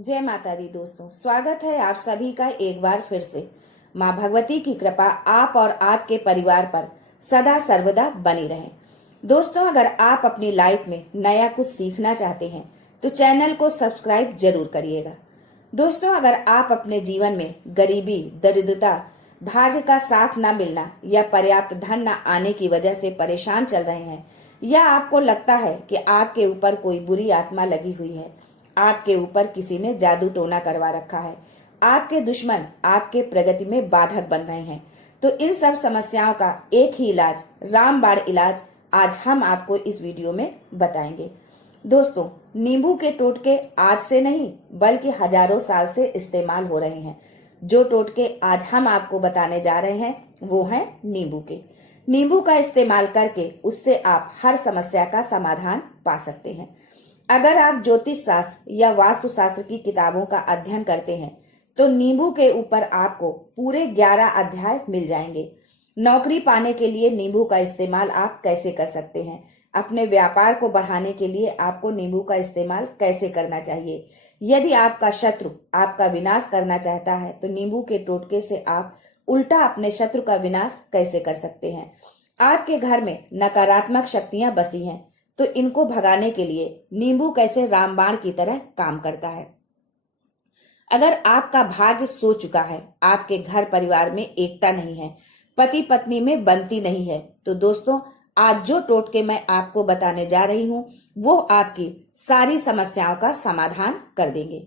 जय माता दी दोस्तों, स्वागत है आप सभी का एक बार फिर से। माँ भगवती की कृपा आप और आपके परिवार पर सदा सर्वदा बनी रहे। दोस्तों, अगर आप अपनी लाइफ में नया कुछ सीखना चाहते हैं तो चैनल को सब्सक्राइब जरूर करिएगा। दोस्तों, अगर आप अपने जीवन में गरीबी, दरिद्रता, भाग्य का साथ न मिलना या पर्याप्त धन न आने की वजह से परेशान चल रहे हैं, या आपको लगता है कि आपके ऊपर कोई बुरी आत्मा लगी हुई है, आपके ऊपर किसी ने जादू टोना करवा रखा है, आपके दुश्मन आपके प्रगति में बाधक बन रहे हैं, तो इन सब समस्याओं का एक ही इलाज, रामबाण इलाज, आज हम आपको इस वीडियो में बताएंगे। दोस्तों, नींबू के टोटके आज से नहीं बल्कि हजारों साल से इस्तेमाल हो रहे हैं। जो टोटके आज हम आपको बताने जा रहे हैं वो हैं नींबू के। नींबू का इस्तेमाल करके उससे आप हर समस्या का समाधान पा सकते हैं। अगर आप ज्योतिष शास्त्र या वास्तु शास्त्र की किताबों का अध्ययन करते हैं तो नींबू के ऊपर आपको पूरे 11 अध्याय मिल जाएंगे। नौकरी पाने के लिए नींबू का इस्तेमाल आप कैसे कर सकते हैं, अपने व्यापार को बढ़ाने के लिए आपको नींबू का इस्तेमाल कैसे करना चाहिए, यदि आपका शत्रु आपका विनाश करना चाहता है तो नींबू के टोटके से आप उल्टा अपने शत्रु का विनाश कैसे कर सकते हैं। आपके घर में नकारात्मक शक्तियां बसी हैं तो इनको भगाने के लिए नींबू कैसे रामबाण की तरह काम करता है। अगर आपका भाग्य सो चुका है, आपके घर परिवार में एकता नहीं है, पति पत्नी में बनती नहीं है, तो दोस्तों आज जो टोटके मैं आपको बताने जा रही हूँ वो आपकी सारी समस्याओं का समाधान कर देंगे।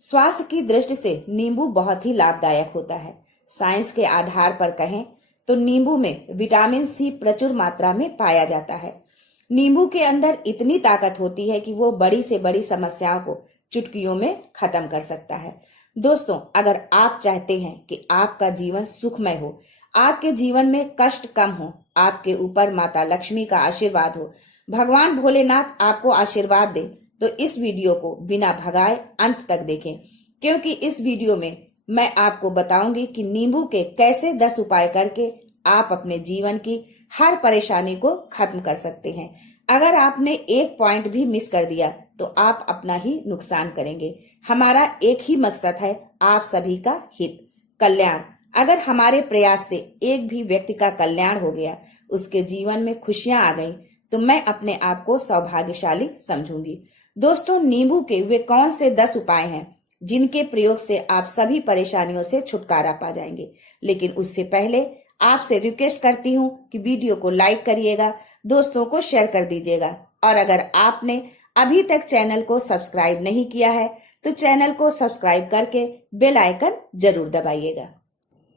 स्वास्थ्य की दृष्टि से नींबू बहुत ही लाभदायक होता है। साइंस के आधार पर कहें तो नींबू में विटामिन सी प्रचुर मात्रा में पाया जाता है। नींबू के अंदर इतनी ताकत होती है कि वो बड़ी से बड़ी समस्याओं को चुटकियों में खत्म कर सकता है। दोस्तों, अगर आप चाहते हैं कि आपका जीवन सुखमय हो, आपके जीवन में कष्ट कम हो, आपके ऊपर माता लक्ष्मी का आशीर्वाद हो, भगवान भोलेनाथ आपको आशीर्वाद दे, तो इस वीडियो को बिना भगाए अंत तक देखें, क्योंकि इस वीडियो में मैं आपको बताऊंगी कि नींबू के कैसे 10 उपाय करके आप अपने जीवन की हर परेशानी को खत्म कर सकते हैं। अगर आपने एक पॉइंट भी मिस कर दिया तो आप अपना ही नुकसान करेंगे। हमारा एक ही मकसद है, आप सभी का हित, कल्याण। अगर हमारे प्रयास से एक भी व्यक्ति का कल्याण हो गया, उसके जीवन में खुशियां आ गई, तो मैं अपने आप को सौभाग्यशाली समझूंगी। दोस्तों, नींबू के वे कौन से 10 उपाय हैं जिनके प्रयोग से आप सभी परेशानियों से छुटकारा पा जाएंगे। लेकिन उससे पहले आपसे रिक्वेस्ट करती हूँ कि वीडियो को लाइक करिएगा, दोस्तों को शेयर कर दीजिएगा, और अगर आपने अभी तक चैनल को सब्सक्राइब नहीं किया है तो चैनल को सब्सक्राइब करके बेल आइकन जरूर दबाइएगा।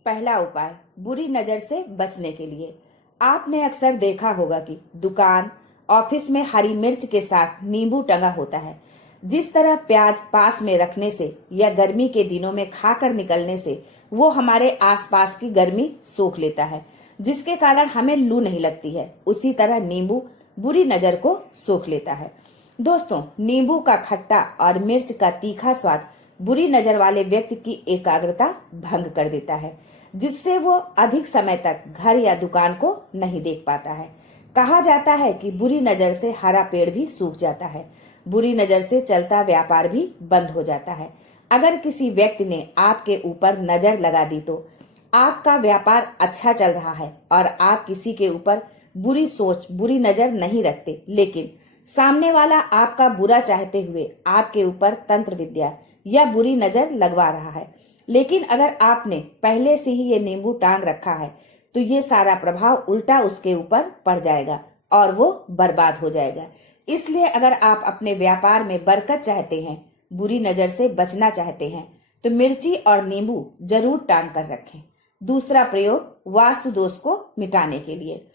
पहला उपाय, बुरी नजर से बचने के लिए। आपने अक्सर देखा होगा कि दुकान, ऑफिस में हरी मिर्च के साथ नींबू टंगा होता है। जिस तरह प्याज पास में रखने से या गर्मी के दिनों में खाकर निकलने से वो हमारे आसपास की गर्मी सोख लेता है, जिसके कारण हमें लू नहीं लगती है, उसी तरह नींबू बुरी नजर को सोख लेता है। दोस्तों, नींबू का खट्टा और मिर्च का तीखा स्वाद बुरी नजर वाले व्यक्ति की एकाग्रता भंग कर देता है, जिससे वो अधिक समय तक घर या दुकान को नहीं देख पाता है। कहा जाता है कि बुरी नजर से हरा पेड़ भी सूख जाता है, बुरी नजर से चलता व्यापार भी बंद हो जाता है। अगर किसी व्यक्ति ने आपके ऊपर नजर लगा दी तो आपका व्यापार अच्छा चल रहा है और आप किसी के ऊपर बुरी सोच, बुरी नजर नहीं रखते, लेकिन सामने वाला आपका बुरा चाहते हुए आपके ऊपर तंत्र विद्या या बुरी नजर लगवा रहा है। लेकिन अगर आपने पहले से ही ये नींबू टांग रखा है तो ये सारा प्रभाव उल्टा उसके ऊपर पड़ जाएगा और वो बर्बाद हो जाएगा। इसलिए अगर आप अपने व्यापार में बरकत चाहते हैं, बुरी नजर से बचना चाहते हैं, तो मिर्ची और नींबू जरूर टांग कर रखें। दूसरा प्रयोग, वास्तु दोष को मिटाने के लिए।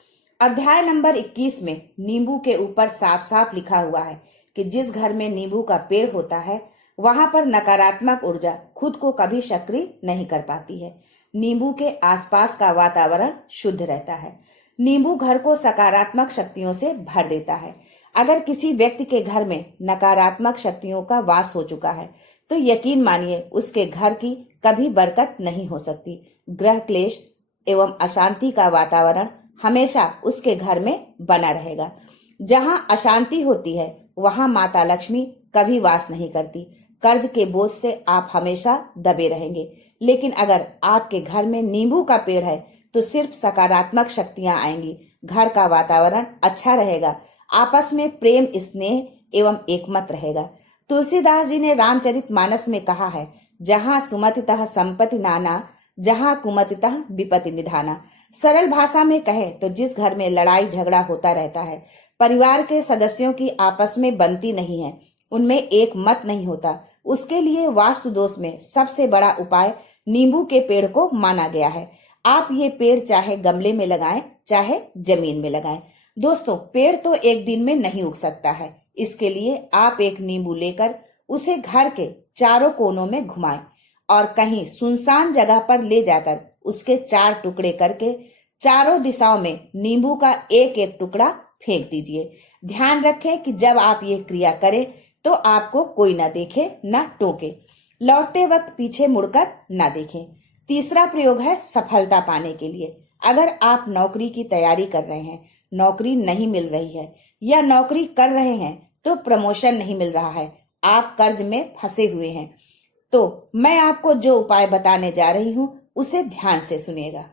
अध्याय नंबर 21 में नींबू के ऊपर साफ साफ लिखा हुआ है कि जिस घर में नींबू का पेड़ होता है वहां पर नकारात्मक ऊर्जा खुद को कभी सक्रिय नहीं कर पाती है। नींबू के आसपास का वातावरण शुद्ध रहता है। नींबू घर को सकारात्मक शक्तियों से भर देता है। अगर किसी व्यक्ति के घर में नकारात्मक शक्तियों का वास हो चुका है तो यकीन मानिए उसके घर की कभी बरकत नहीं हो सकती। ग्रह क्लेश एवं अशांति का वातावरण हमेशा उसके घर में बना रहेगा। जहां अशांति होती है वहां माता लक्ष्मी कभी वास नहीं करती। कर्ज के बोझ से आप हमेशा दबे रहेंगे। लेकिन अगर आपके घर में नींबू का पेड़ है तो सिर्फ सकारात्मक शक्तियां आएंगी, घर का वातावरण अच्छा रहेगा, आपस में प्रेम, स्नेह एवं एकमत रहेगा। तुलसीदास जी ने रामचरितमानस में कहा है, जहां सुमतितः संपत्ति नाना, जहां कुमतितः विपत्ति निधाना। सरल भाषा में कहें तो जिस घर में लड़ाई झगड़ा होता रहता है, परिवार के सदस्यों की आपस में बनती नहीं है, उनमें एक मत नहीं होता, उसके लिए वास्तु दोष में सबसे बड़ा उपाय नींबू के पेड़ को माना गया है। आप ये पेड़ चाहे गमले में लगाएं, चाहे जमीन में लगाएं। दोस्तों, पेड़ तो एक दिन में नहीं उग सकता है। इसके लिए आप एक नींबू लेकर उसे घर के चारों कोनों में घुमाएं और कहीं सुनसान जगह पर ले जाकर उसके 4 टुकड़े करके चारों दिशाओं में नींबू का एक एक टुकड़ा फेंक दीजिए। ध्यान रखें कि जब आप ये क्रिया करें तो आपको कोई ना देखे, ना टोके। लौटते वक्त पीछे मुड़कर ना देखें। तीसरा प्रयोग है सफलता पाने के लिए। अगर आप नौकरी की तैयारी कर रहे हैं, नौकरी नहीं मिल रही है, या नौकरी कर रहे हैं तो प्रमोशन नहीं मिल रहा है, आप कर्ज में फंसे हुए हैं, तो मैं आपको जो उपाय बताने जा रही हूँ उसे ध्यान से सुनिएगा।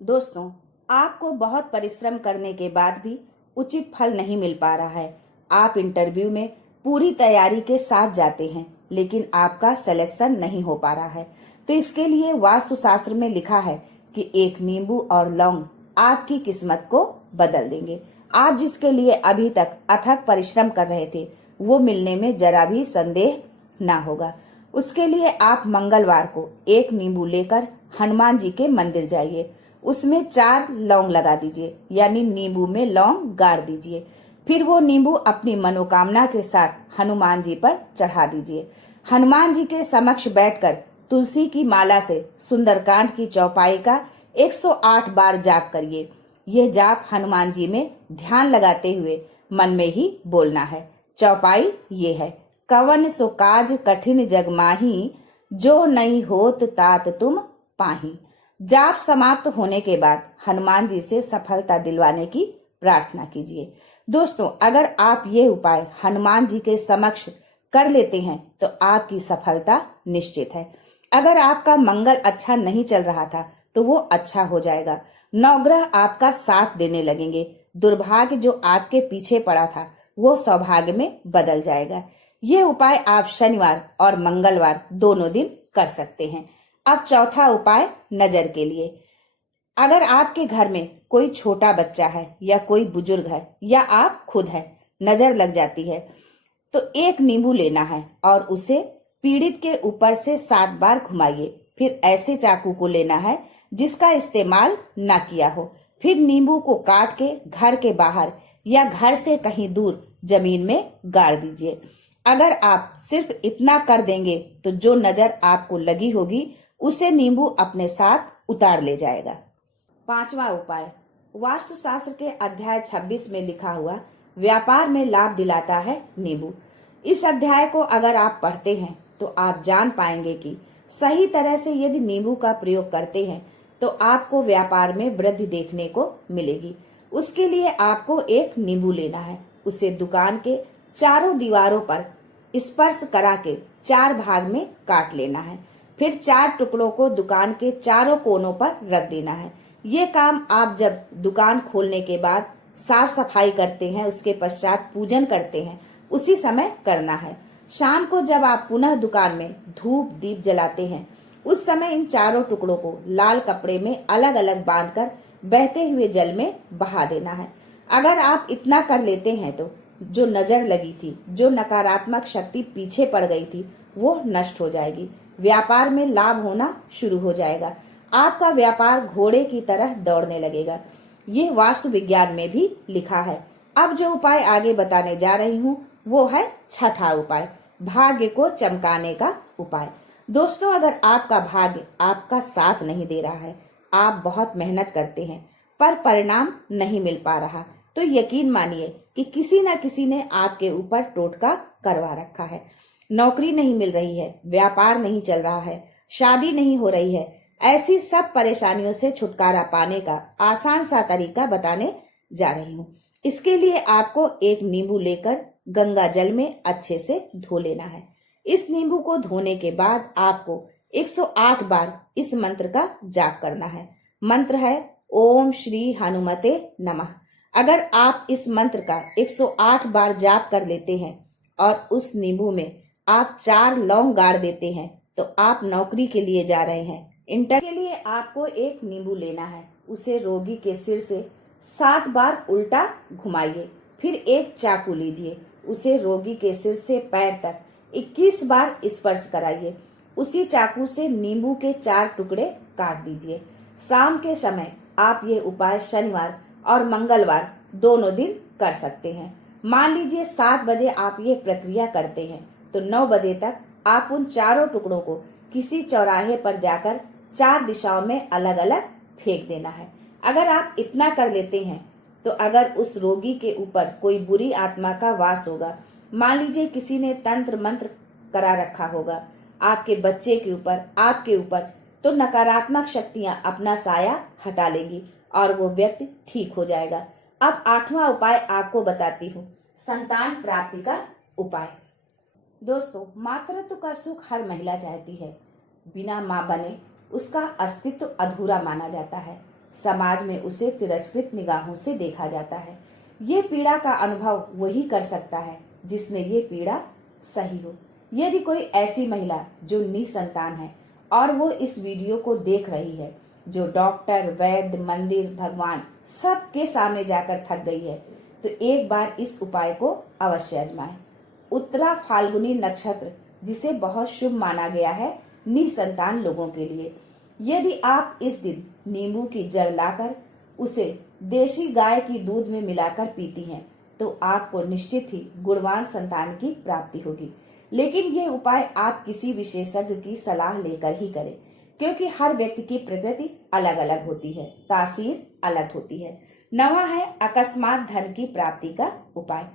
दोस्तों, आपको बहुत परिश्रम करने के बाद भी उचित फल नहीं मिल पा रहा है। आप इंटरव्यू में पूरी तैयारी के साथ जाते हैं लेकिन आपका सिलेक्शन नहीं हो पा रहा है, तो इसके लिए वास्तुशास्त्र में लिखा है कि एक नींबू और लौंग आपकी किस्मत को बदल देंगे। आप जिसके लिए अभी तक अथक परिश्रम कर रहे थे वो मिलने में जरा भी संदेह ना होगा। उसके लिए आप मंगलवार को एक नींबू लेकर हनुमान जी के मंदिर जाइए, उसमें 4 लौंग लगा दीजिए, यानी नींबू में लौंग गाड़ दीजिए। फिर वो नींबू अपनी मनोकामना के साथ हनुमान जी पर चढ़ा दीजिए। हनुमान जी के समक्ष बैठकर तुलसी की माला से सुंदरकांड की चौपाई का 108 बार जाप करिए। यह जाप हनुमान जी में ध्यान लगाते हुए मन में ही बोलना है। चौपाई ये है, कवन सो काज कठिन जग माही, जो नहीं होत तात तुम पाही। जाप समाप्त होने के बाद हनुमान जी से सफलता दिलवाने की प्रार्थना कीजिए। दोस्तों, अगर आप ये उपाय हनुमान जी के समक्ष कर लेते हैं तो आपकी सफलता निश्चित है। अगर आपका मंगल अच्छा नहीं चल रहा था तो वो अच्छा हो जाएगा। नवग्रह आपका साथ देने लगेंगे। दुर्भाग्य जो आपके पीछे पड़ा था वो सौभाग्य में बदल जाएगा। ये उपाय आप शनिवार और मंगलवार दोनों दिन कर सकते हैं। अब चौथा उपाय नजर के लिए। अगर आपके घर में कोई छोटा बच्चा है या कोई बुजुर्ग है या आप खुद हैं, नजर लग जाती है तो एक नींबू लेना है और उसे पीड़ित के ऊपर से 7 बार घुमाइए। फिर ऐसे चाकू को लेना है जिसका इस्तेमाल ना किया हो। फिर नींबू को काट के घर के बाहर या घर से कहीं दूर जमीन में गाड़ दीजिए। अगर आप सिर्फ इतना कर देंगे तो जो नजर आपको लगी होगी उसे नींबू अपने साथ उतार ले जाएगा। 5वां उपाय, वास्तुशास्त्र के अध्याय 26 में लिखा हुआ व्यापार में लाभ दिलाता है नींबू। इस अध्याय को अगर आप पढ़ते हैं तो आप जान पाएंगे कि सही तरह से यदि नींबू का प्रयोग करते हैं तो आपको व्यापार में वृद्धि देखने को मिलेगी। उसके लिए आपको एक नींबू लेना है, उसे दुकान के चारों दीवारों पर स्पर्श करा के 4 भाग में काट लेना है। फिर 4 टुकड़ों को दुकान के चारों कोनों पर रख देना है। ये काम आप जब दुकान खोलने के बाद साफ सफाई करते हैं, उसके पश्चात पूजन करते हैं, उसी समय करना है। शाम को जब आप पुनः दुकान में धूप दीप जलाते हैं उस समय इन चारों टुकड़ों को लाल कपड़े में अलग अलग बांधकर बहते हुए जल में बहा देना है। अगर आप इतना कर लेते हैं तो जो नजर लगी थी, जो नकारात्मक शक्ति पीछे पड़ गई थी, वो नष्ट हो जाएगी। व्यापार में लाभ होना शुरू हो जाएगा। आपका व्यापार घोड़े की तरह दौड़ने लगेगा। ये वास्तु विज्ञान में भी लिखा है। अब जो उपाय आगे बताने जा रही हूँ वो है 6ठा उपाय, भाग्य को चमकाने का उपाय। दोस्तों, अगर आपका भाग्य आपका साथ नहीं दे रहा है, आप बहुत मेहनत करते हैं पर परिणाम नहीं मिल पा रहा, तो यकीन मानिए कि किसी न किसी ने आपके ऊपर टोटका करवा रखा है। नौकरी नहीं मिल रही है, व्यापार नहीं चल रहा है, शादी नहीं हो रही है। ऐसी सब परेशानियों से छुटकारा पाने का आसान सा तरीका बताने जा रही हूँ। इसके लिए आपको एक नींबू लेकर गंगा जल में अच्छे से धो लेना है। इस नींबू को धोने के बाद आपको 108 बार इस मंत्र का जाप करना है। मंत्र है ओम श्री हनुमते नमः। अगर आप इस मंत्र का 108 बार जाप कर लेते हैं और उस नींबू में आप 4 लौंग गाड़ देते हैं तो आप नौकरी के लिए जा रहे हैं। इंटर के लिए आपको एक नींबू लेना है, उसे रोगी के सिर से 7 बार उल्टा घुमाइए। फिर एक चाकू लीजिए, उसे रोगी के सिर से पैर तक 21 बार स्पर्श कराइए। उसी चाकू से नींबू के 4 टुकड़े काट दीजिए। शाम के समय आप ये उपाय शनिवार और मंगलवार दोनों दिन कर सकते हैं। मान लीजिए 7 बजे आप ये प्रक्रिया करते हैं तो 9 बजे तक आप उन चारों टुकड़ों को किसी चौराहे पर जाकर 4 दिशाओं में अलग अलग फेंक देना है। अगर आप इतना कर लेते हैं तो अगर उस रोगी के ऊपर कोई बुरी आत्मा का वास होगा, मान लीजिए किसी ने तंत्र मंत्र करा रखा होगा आपके बच्चे के ऊपर, आपके ऊपर, तो नकारात्मक शक्तियां अपना साया हटा लेंगी और वो व्यक्ति ठीक हो जाएगा। अब 8वां उपाय आपको बताती हूँ, संतान प्राप्ति का उपाय। दोस्तों, मातृत्व का सुख हर महिला चाहती है। बिना माँ बने उसका अस्तित्व अधूरा माना जाता है। समाज में उसे तिरस्कृत निगाहों से देखा जाता है। ये पीड़ा का अनुभव वही कर सकता है जिसने ये पीड़ा सही हो। यदि कोई ऐसी महिला जो निसंतान है और वो इस वीडियो को देख रही है, जो डॉक्टर, वैद्य, मंदिर, भगवान सबके सामने जाकर थक गई है, तो एक बार इस उपाय को अवश्य आजमाएं। उत्तरा फाल्गुनी नक्षत्र, जिसे बहुत शुभ माना गया है निसंतान लोगों के लिए। यदि आप इस दिन नींबू की जड़ लाकर उसे देशी गाय की दूध में मिलाकर पीती हैं तो आपको निश्चित ही गुणवान संतान की प्राप्ति होगी। लेकिन ये उपाय आप किसी विशेषज्ञ की सलाह लेकर ही करें, क्योंकि हर व्यक्ति की प्रकृति अलग अलग होती है, तासीर अलग होती है। 9वां है अकस्मात धन की प्राप्ति का उपाय।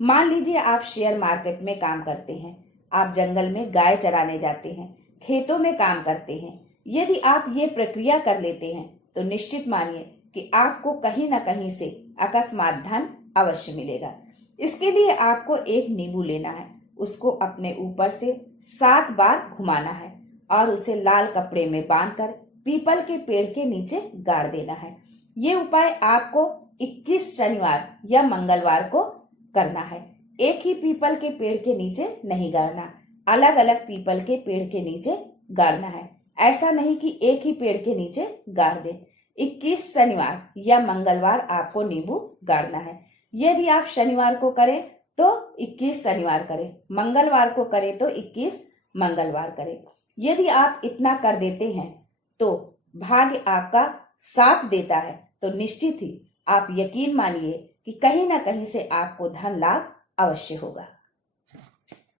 मान लीजिए आप शेयर मार्केट में काम करते हैं, आप जंगल में गाय चराने जाते हैं, खेतों में काम करते हैं। यदि आप ये प्रक्रिया कर लेते हैं तो निश्चित मानिए कि आपको कहीं न कहीं से अकस्मात धन अवश्य मिलेगा। इसके लिए आपको एक नींबू लेना है, उसको अपने ऊपर से 7 बार घुमाना है और उसे लाल कपड़े में बांधकर पीपल के पेड़ के नीचे गाड़ देना है। ये उपाय आपको 21 शनिवार या मंगलवार को करना है। एक ही पीपल के पेड़ के नीचे नहीं गाड़ना, अलग अलग पीपल के पेड़ के नीचे गाड़ना है। ऐसा नहीं कि एक ही पेड़ के नीचे गाड़ दे। 21 शनिवार या मंगलवार आपको नींबू गाड़ना है। यदि आप शनिवार को करें तो 21 शनिवार करें, मंगलवार को करें तो 21 मंगलवार करें। यदि आप इतना कर देते हैं तो भाग्य आपका साथ देता है, तो निश्चित ही आप यकीन मानिए कि कहीं ना कहीं से आपको धन लाभ अवश्य होगा।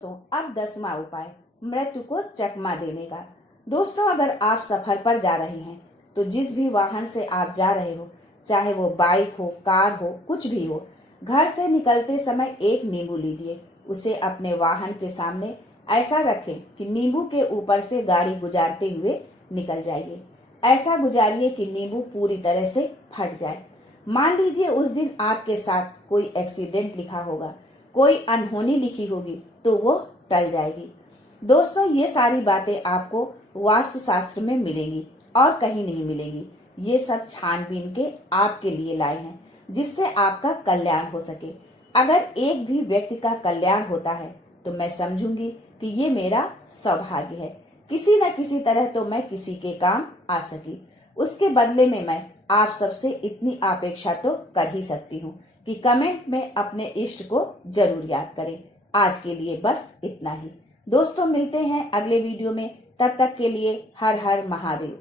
तो अब 10वां उपाय, मृत्यु को चकमा देने का। दोस्तों, अगर आप सफर पर जा रहे हैं तो जिस भी वाहन से आप जा रहे हो, चाहे वो बाइक हो, कार हो, कुछ भी हो, घर से निकलते समय एक नींबू लीजिए, उसे अपने वाहन के सामने ऐसा रखें कि नींबू के ऊपर से गाड़ी गुजारते हुए निकल जाइए। ऐसा गुजारिए कि नींबू पूरी तरह से फट जाए। मान लीजिए उस दिन आपके साथ कोई एक्सीडेंट लिखा होगा, कोई अनहोनी लिखी होगी, तो वो टल जाएगी। दोस्तों, ये सारी बातें आपको वास्तुशास्त्र में मिलेंगी और कहीं नहीं मिलेगी। ये सब छानबीन के आपके लिए लाए हैं, जिससे आपका कल्याण हो सके। अगर एक भी व्यक्ति का कल्याण होता है तो मैं समझूंगी कि ये मेरा सौभाग्य है। किसी न किसी तरह तो मैं किसी के काम आ सकी। उसके बदले में मैं आप सबसे इतनी अपेक्षा तो कर ही सकती हूँ कि कमेंट में अपने इष्ट को जरूर याद करें। आज के लिए बस इतना ही। दोस्तों, मिलते हैं अगले वीडियो में। तब तक के लिए हर हर महादेव।